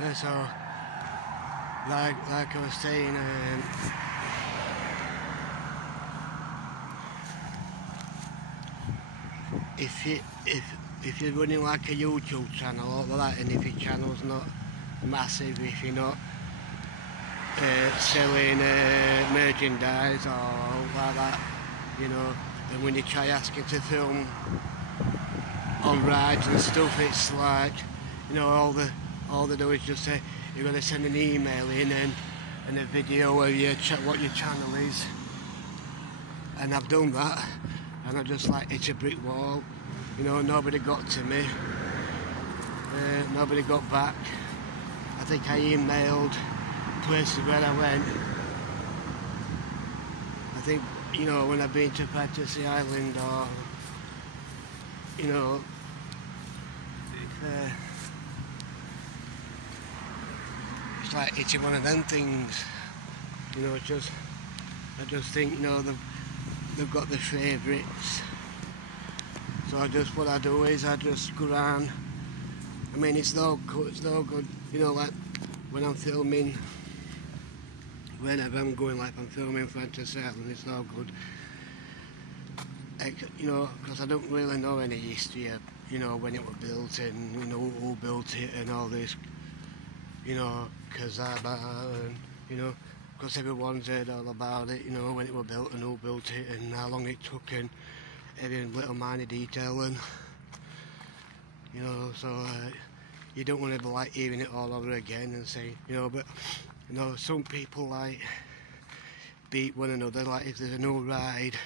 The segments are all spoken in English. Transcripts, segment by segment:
So, like I was saying, if you're running like a YouTube channel or that, and if your channel's not massive, if you're not selling merchandise or like that, you know, and when you try asking to film on rides and stuff, it's like, you know, all they do is just say you're going to send an email in and a video where you check what your channel is, and I've done that, and I just like hit a brick wall. You know, nobody got to me, nobody got back. I think I emailed places where I went. I think, you know, when I've been to Fantasy Island, or, you know, it's like it's one of them things, you know. I just think, you know, they've got the favourites. So what I do is I just go around. I mean, it's no good, you know, like when I'm filming, whenever I'm going, like I'm filming Fantasy Island, it's no good, you know, because I don't really know any history of, you know, when it was built and, you know, who built it and all this, you know, Kazaba, and, you know, because everyone's heard all about it, you know, when it was built and who built it and how long it took and every little minor detail, and, you know, so you don't want to be like hearing it all over again and say, you know, but, you know, some people like beat one another, like if there's a new ride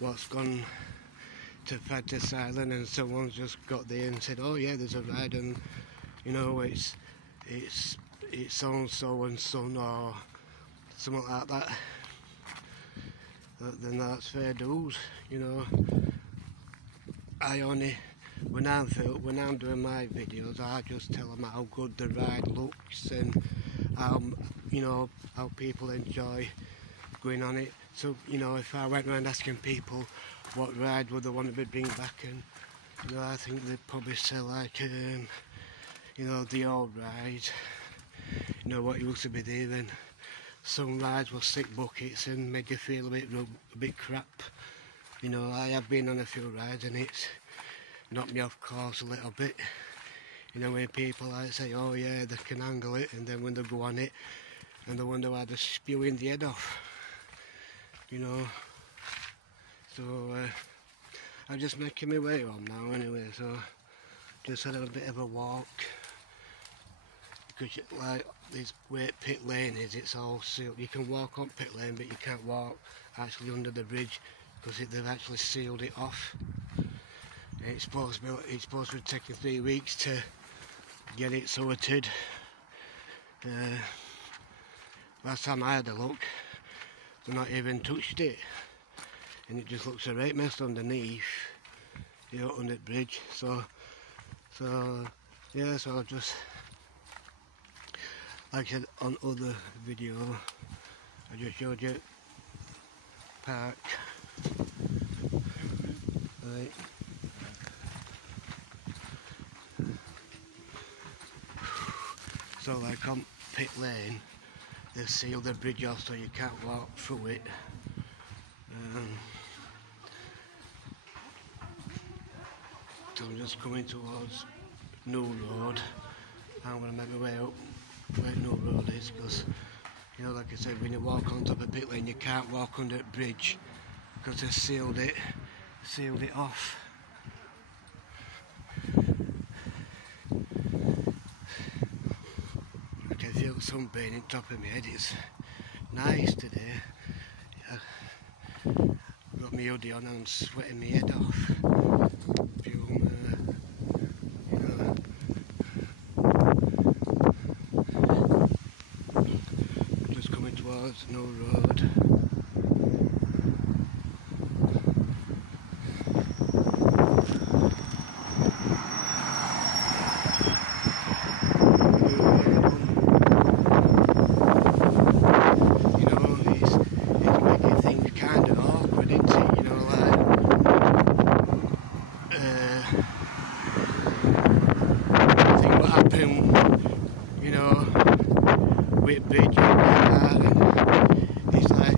what's gone to Fantasy Island and someone's just got there and said, oh yeah, there's a ride, and, you know, it's so and son or something like that, then that's fair dues, you know. I only, when I'm doing my videos, I just tell them how good the ride looks and how, you know, how people enjoy going on it. So, you know, if I went around asking people what ride would they want to bring back, and, you know, I think they'd probably say like, you know, the old rides, you know, what used to be there. Then some rides will stick buckets and make you feel a bit crap. You know, I have been on a few rides and it's knocked me off course a little bit. You know, when people like say, oh yeah, they can handle it, and then when they go on it and they wonder why they're spewing the head off. You know, so I'm just making my way home now anyway, so just had a bit of a walk, because like this where pit lane is, it's all sealed. You can walk on pit lane, but you can't walk actually under the bridge because they've actually sealed it off. And it's supposed to be taking 3 weeks to get it sorted. Last time I had a look, they've not even touched it, and it just looks a right mess underneath, you know, under the bridge. So yeah, so just like I said on other video, I just showed you park. Right. So like on pit lane, they've sealed the bridge off so you can't walk through it. So I'm just coming towards New Road. I'm going to make my way up where New Road is, because, you know, like I said, when you walk on top of pit lane, you can't walk under the bridge because they've sealed it off. I can feel sunburn on top of my head. It's nice today. I've got my hoodie on and I'm sweating my head off. You know, just coming towards No Road. You with bridges and it's like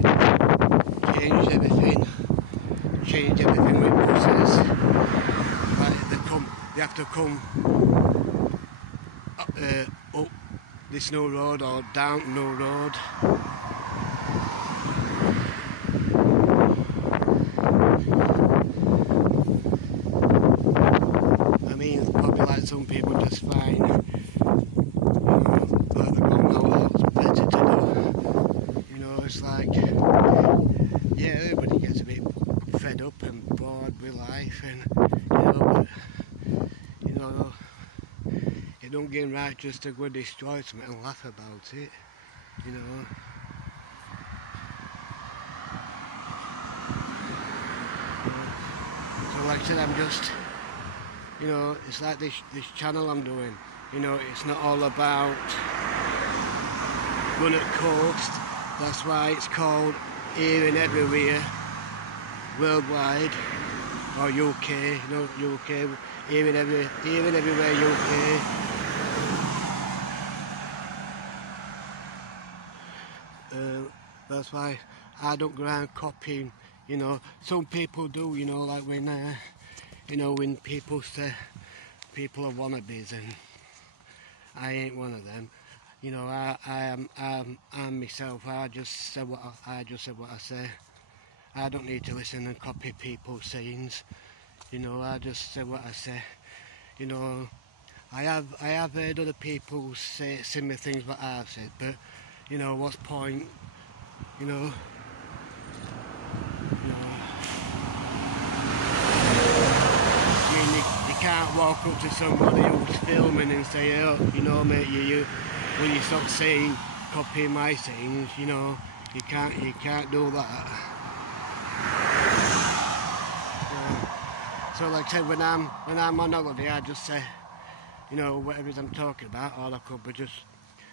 changed everything with buses. Like they have to come up this new road or down new road. I mean, it's probably like some people just fine, but they've got no else better to do. You know, it's like, yeah, everybody gets a bit fed up and bored with life, and but it don't get right just to go destroy something and laugh about it, So like I said, I'm just, it's like this channel I'm doing, it's not all about run at coast. That's why it's called Here and Everywhere, worldwide, or UK, UK, here and everywhere UK. That's why I don't go around copying, some people do, like when people say people are wannabes, and I ain't one of them. I'm myself. I just say what I say. I don't need to listen and copy people's sayings. I just say what I say. I have heard other people say similar things what I've said, but what's point? You can't walk up to somebody who's filming and say, oh, mate, when you stop saying, copying my sayings, you can't do that. So like I said, when I'm on holiday, I just say, whatever I'm talking about, or I could be just,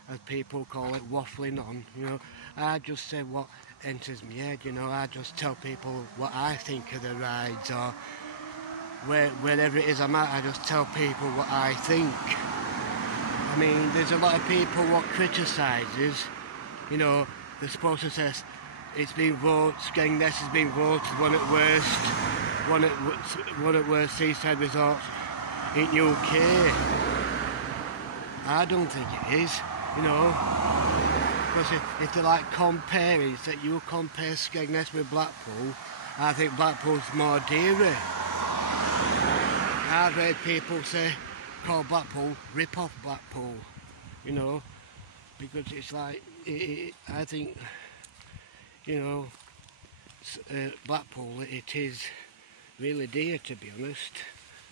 as people call it, waffling on. I just say what enters my head. I just tell people what I think of the rides, or wherever it is I'm at, I just tell people what I think. I mean, there's a lot of people what criticises, they're supposed to say it's been voted, Skegness has been voted one at worst seaside resorts in UK. I don't think it is, because if they like comparing, that you compare Skegness with Blackpool, I think Blackpool's more dearer. I've heard people call Blackpool, rip off Blackpool, because it's like, I think, Blackpool, it is really dear, to be honest.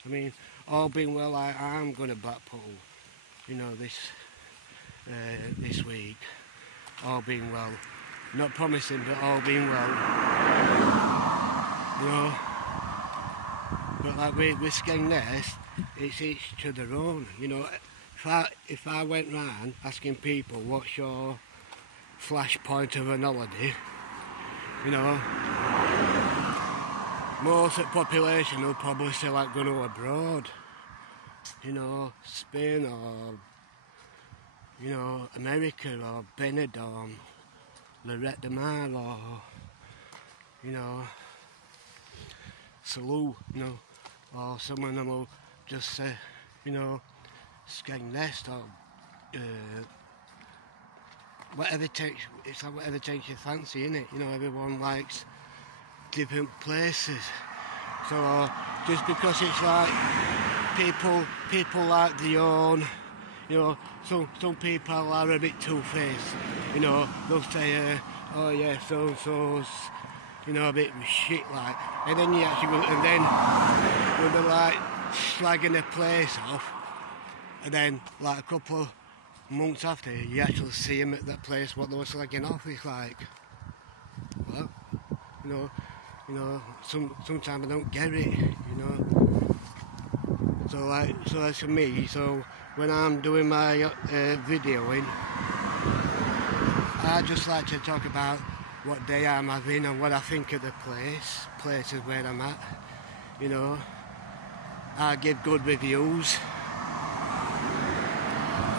I mean, all being well, I'm going to Blackpool, this week, all being well. Not promising, but all being well. But like with Skegness, it's each to their own. If I went round asking people what's your flashpoint of an holiday, most of the population will probably say like going to abroad, Spain or America or Benidorm, Lorette de Mar, or Salou, or some of them will just say, Skegness, or whatever takes, it's like whatever takes your fancy, innit? Everyone likes different places. So just because it's like people like their own, some people are a bit two-faced, they'll say, oh yeah, so-and-so's, a bit shit like, and then you actually go, and then when they're like slagging a place off, and then like a couple of months after, you actually see them at that place what they were slagging off. It's like, what? Sometimes I don't get it, So that's for me. So when I'm doing my videoing, I just like to talk about what day I'm having and what I think of the places where I'm at. I give good reviews.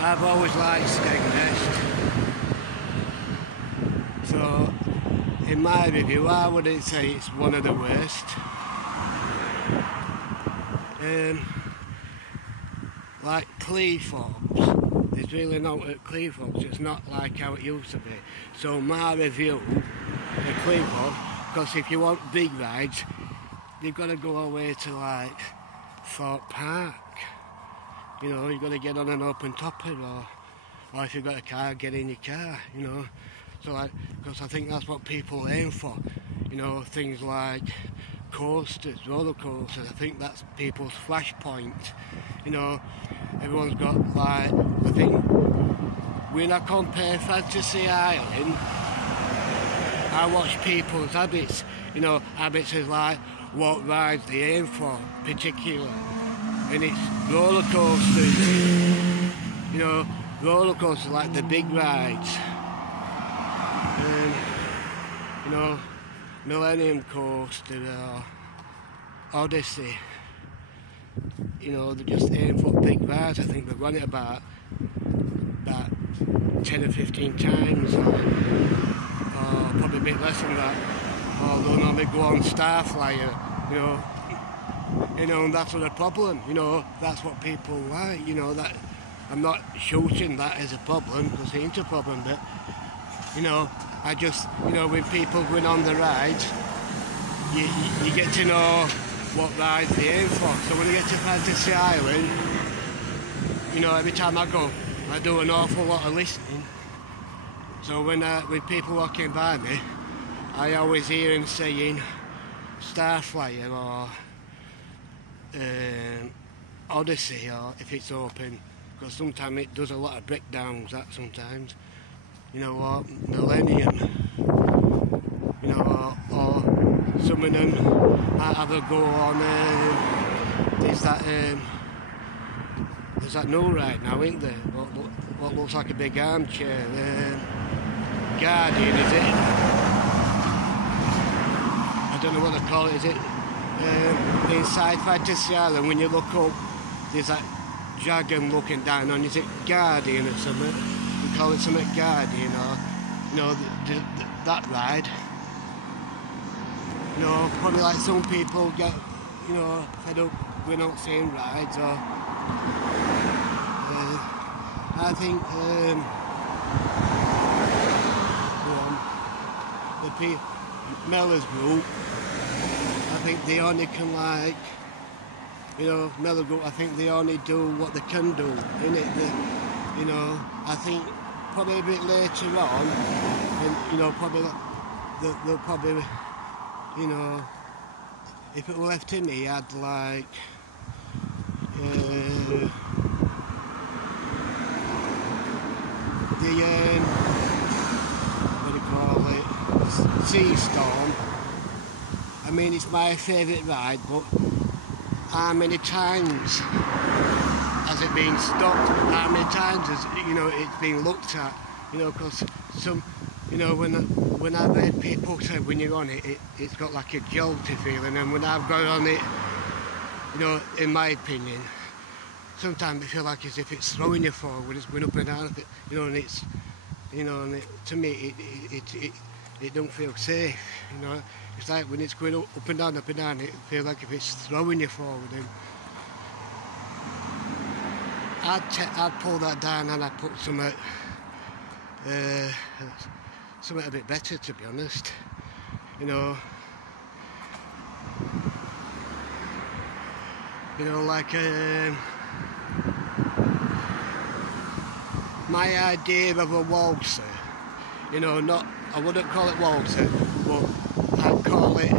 I've always liked Skegness. So, in my review, I wouldn't say it's one of the worst. Like Cleethorpes, there's really not at Cleethorpes, it's not like how it used to be. So my review at Cleethorpes, because if you want big rides, you've got to go away to like Thorpe Park. You know, you've got to get on an open topper, or if you've got a car, get in your car, you know. So like, because I think that's what people aim for, you know, things like coasters, roller coasters. I think that's people's flashpoint. You know, everyone's got like, I think when I compare Fantasy Island, I watch people's habits. You know, habits is like what rides they aim for, particular, and it's roller coasters. You know, roller coasters like the big rides. You know, Millennium Coaster or Odyssey. You know, they just aim for big rides. I think they've run it about 10 or 15 times, or probably a bit less than that. Or they'll normally go on Starflyer, you know, and that's not a problem. You know, that's what people like. You know, that I'm not shouting that as a problem, because it ain't a problem, but you know, I just, you know, when people going on the rides, you get to know what rides they aim for. So when I get to Fantasy Island, you know, every time I go, I do an awful lot of listening. So when people walking by me, I always hear them saying Starflyer or Odyssey, or if it's open, because sometimes it does a lot of breakdowns, that sometimes. You know, or Millennium, you know, or some of them might have a go on, there's that new ride now, isn't there, what looks like a big armchair, Guardian, is it? I don't know what they call it, is it? Inside Fantasy Island, when you look up, there's that dragon looking down on you, is it Guardian or something? We call it something Guardian, or, you know, that ride. You know, probably like some people get, you know, fed up with not seeing rides, or I think the Mellors group, I think they only can, like, you know, Mellor group, I think they only do what they can do, innit? You know, I think probably a bit later on, and you know, probably they'll probably, you know, if it were left to me, I'd like what do you call it, Sea Storm. I mean, it's my favourite ride, but how many times has it been stopped? How many times has, you know, it's been looked at? You know, because some, you know, when I've heard people say when you're on it, it's got like a jolty feeling, and when I've got on it, you know, in my opinion, sometimes I feel like as if it's throwing you forward, it's going up and down, you know, and it's, you know, and to me it don't feel safe. You know, it's like when it's going up and down, it feels like if it's throwing you forward. And I'd pull that down and I'd put something a bit better, to be honest. You know, like my idea of a waltzer. You know, I wouldn't call it waltzer, but I'd call it,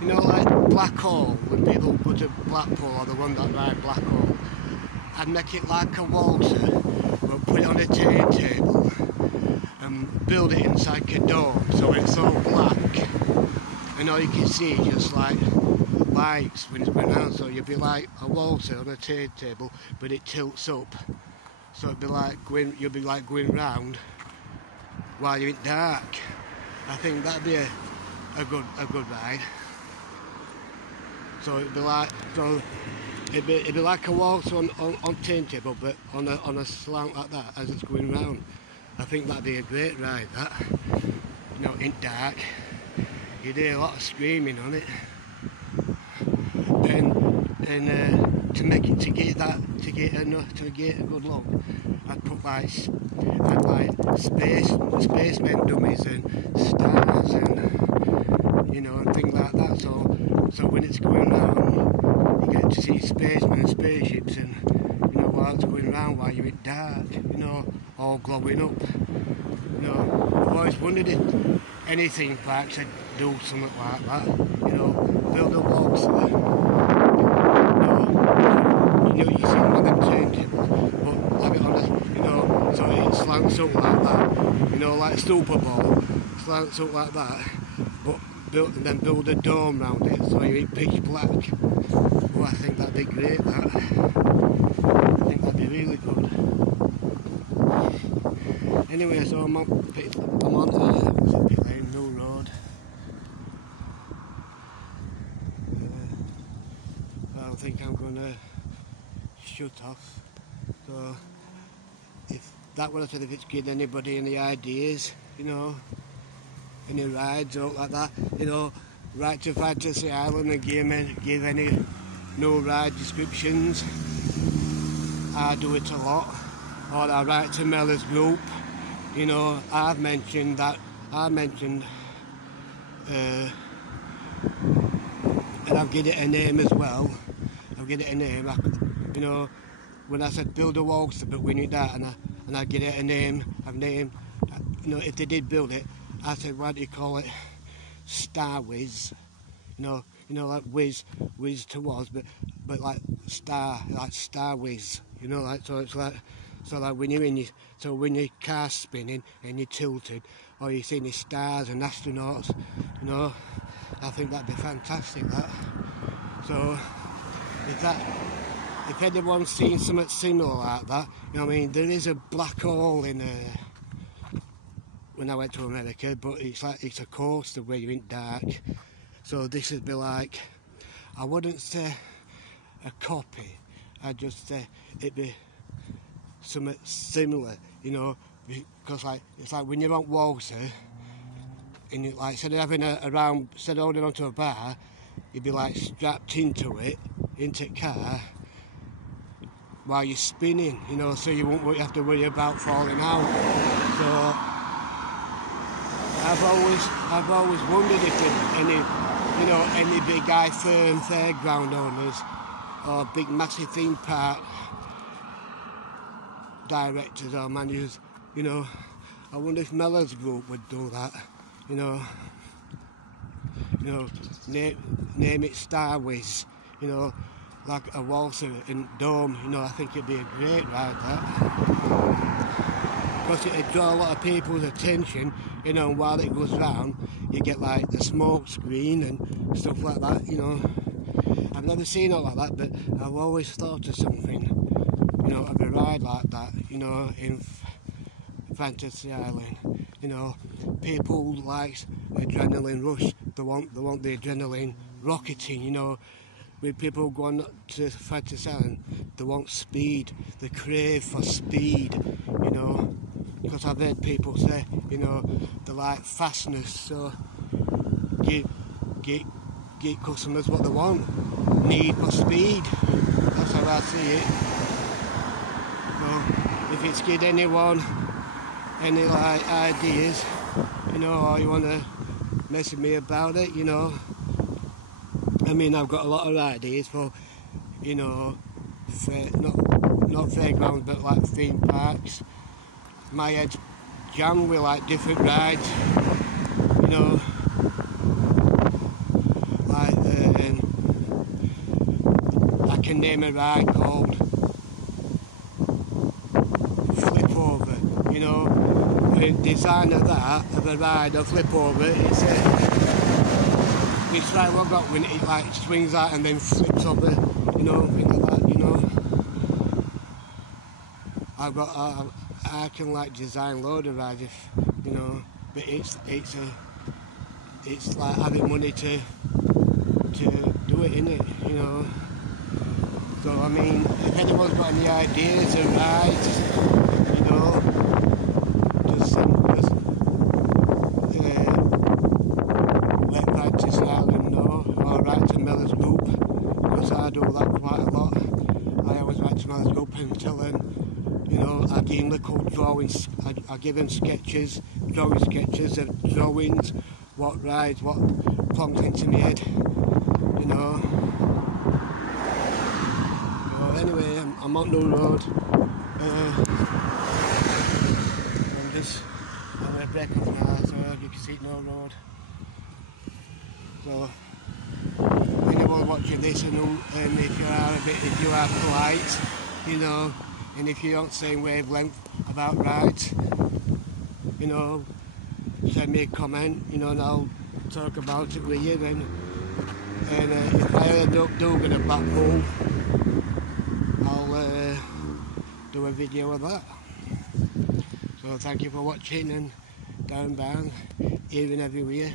you know, like Black Hole, when people go to Blackpool, or the one that ride Black Hole. I'd make it like a waltzer, but put it on a turntable and build it inside a dome, so it's all black, and all you can see is just like lights when it's going down. So you'd be like a waltzer on a turntable, but it tilts up, so it'd be like you'll be like going round while you're in dark. I think that'd be a good ride. So it'd be like, it'd be like a waltz on turntable, but on a slant like that as it's going round. I think that'd be a great ride, that. you know, in dark. You hear a lot of screaming on it, and to get a good look, I'd put like spacemen dummies and stars and, you know, and things like that. So when it's going round, you get to see spacemen and spaceships, and, you know, while it's going round, while you're in dark, you know, all glowing up. You know, I've always wondered if anything parks would do something like that. You know, build a walk so that, you know, you see one of them turntables, but have it on a, you know, so it slants up like that. You know, like Super Bowl, slants up like that. But then build a dome round it so you're in pitch black. Well, I think that'd be great. That. I think that'd be really good. Anyway, so I'm on Pit Lane, Mill Road. I think I'm going to shut off. So if that would have said, if it's giving anybody any ideas, you know, any rides or like that, you know, write to Fantasy Island and give any no ride descriptions. I do it a lot. Or I write to Mella's group. You know, I've mentioned and I've given it a name as well. I've given it a name. You know, when I said build a walkthrough, but we need that, and I give it a name. I've named, you know, if they did build it, I said, why do you call it Star Whiz? You know, like whiz to was, but like Star Whiz. You know, like so it's like. So like when your car's spinning and you're tilted, or you're seeing the stars and astronauts, you know, I think that'd be fantastic. That. So if anyone's seen something similar like that, you know what I mean, there is a black hole in when I went to America, but it's a coaster where you're in dark. So this would be like, I wouldn't say a copy, I'd just say it'd be something similar, you know, because like it's like when you're on water and you, like, instead of having instead of holding onto a bar, you'd be like strapped into the car while you're spinning, you know, so you won't have to worry about falling out. So I've always wondered if there's any big firm fairground owners or big massive theme park directors or managers, you know, I wonder if Mella's group would do that, you know, name it Star Whiz, you know, like a waltzer and dome, you know, I think it'd be a great ride, that, because it'd draw a lot of people's attention, you know, and while it goes round, you get like the smoke screen and stuff like that, you know. I've never seen it like that, but I've always thought of something, you know, of a ride like that, you know, in Fantasy Island. You know, people like adrenaline rush. They want the adrenaline rocketing. You know, with people going to Fantasy Island, they want speed. They crave for speed. You know, because I've heard people say, you know, they like fastness. So give customers what they want. Need for speed. That's how I see it. If it's give anyone any like ideas, you know, or you want to message me about it, you know, I mean, I've got a lot of ideas for, you know, not fairgrounds, but like theme parks. My head's jammed with like different rides, you know, like I can name a ride called You know, the design of a ride, a flip over, it's like what I got when it like swings out and then flips over, you know, things like that, you know. I can like design load of rides, if, you know, but it's like having money to do it, innit, you know. So I mean, if anyone's got any ideas of rides, you know, You know, I give them little drawings, I give them sketches, drawing sketches of drawings, what rides, what plonks into my head, you know. So anyway, I'm on the road. I'm just having a break off now, so you can see no road. So anyone watching this, and if you are polite, you know, and if you're on the same wavelength about rides, you know, send me a comment, you know, and I'll talk about it with you then. And if I end up doing a Blackpool, I'll do a video of that. So thank you for watching, and down, here and everywhere,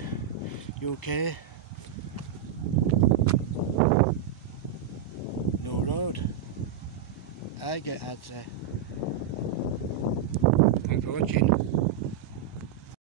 UK. No road. I'd say. Thanks for watching.